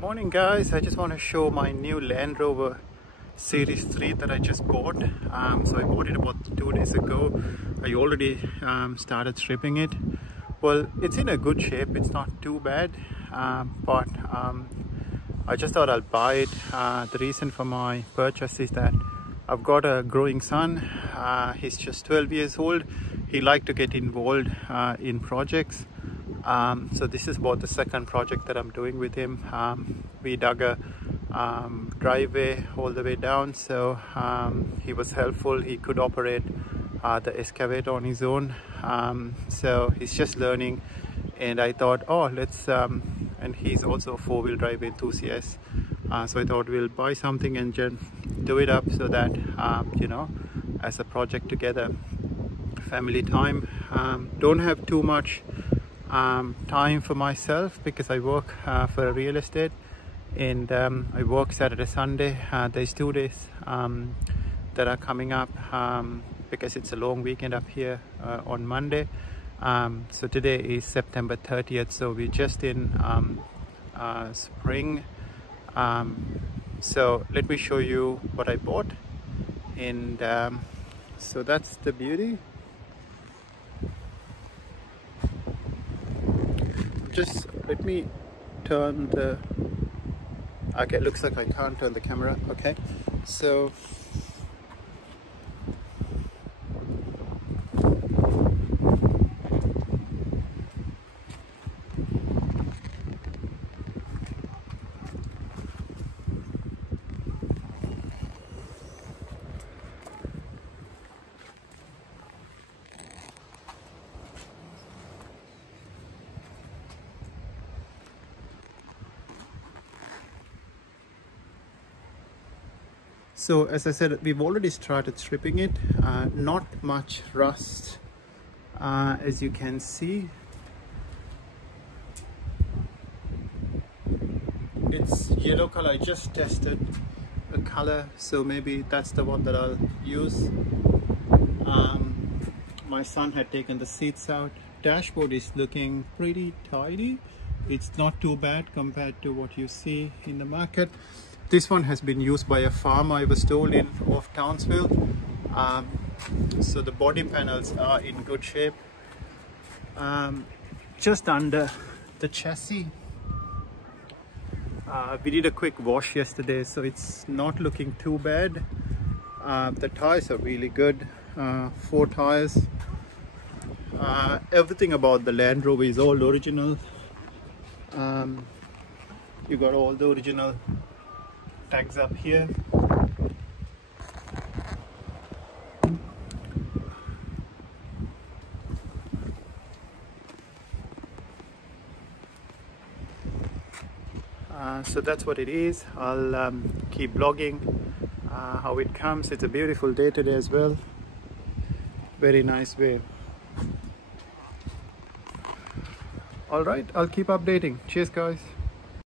Morning guys, I just want to show my new Land Rover Series 3 that I just bought. So I bought it about 2 days ago. I already started stripping it. Well, it's in a good shape, it's not too bad, but I just thought I'll buy it. The reason for my purchase is that I've got a growing son. He's just 12 years old. He likes to get involved in projects. So this is about the second project that I'm doing with him. We dug a driveway all the way down, so he was helpful. He could operate the excavator on his own, so he's just learning. And I thought, oh, let's and he's also a four-wheel drive enthusiast, so I thought we'll buy something and just do it up so that you know, as a project together, family time. Don't have too much time for myself because I work for real estate, and I work Saturday, Sunday. There's 2 days that are coming up because it's a long weekend up here on Monday. So today is September 30th, so we're just in spring. So let me show you what I bought, and so that's the beauty. Just let me turn the, okay, looks like I can't turn the camera. Okay, so as I said, we've already started stripping it. Not much rust, as you can see. It's yellow color. I just tested a color, so maybe that's the one that I'll use. My son had taken the seats out. Dashboard is looking pretty tidy. It's not too bad compared to what you see in the market. This one has been used by a farmer, I was told, off Townsville. So the body panels are in good shape. Just under the chassis, we did a quick wash yesterday, so it's not looking too bad. The tires are really good, 4 tires. Everything about the Land Rover is all original. You got all the original tags up here. So that's what it is. I'll keep blogging how it comes. It's a beautiful day today as well. Very nice way. All right, I'll keep updating. Cheers guys.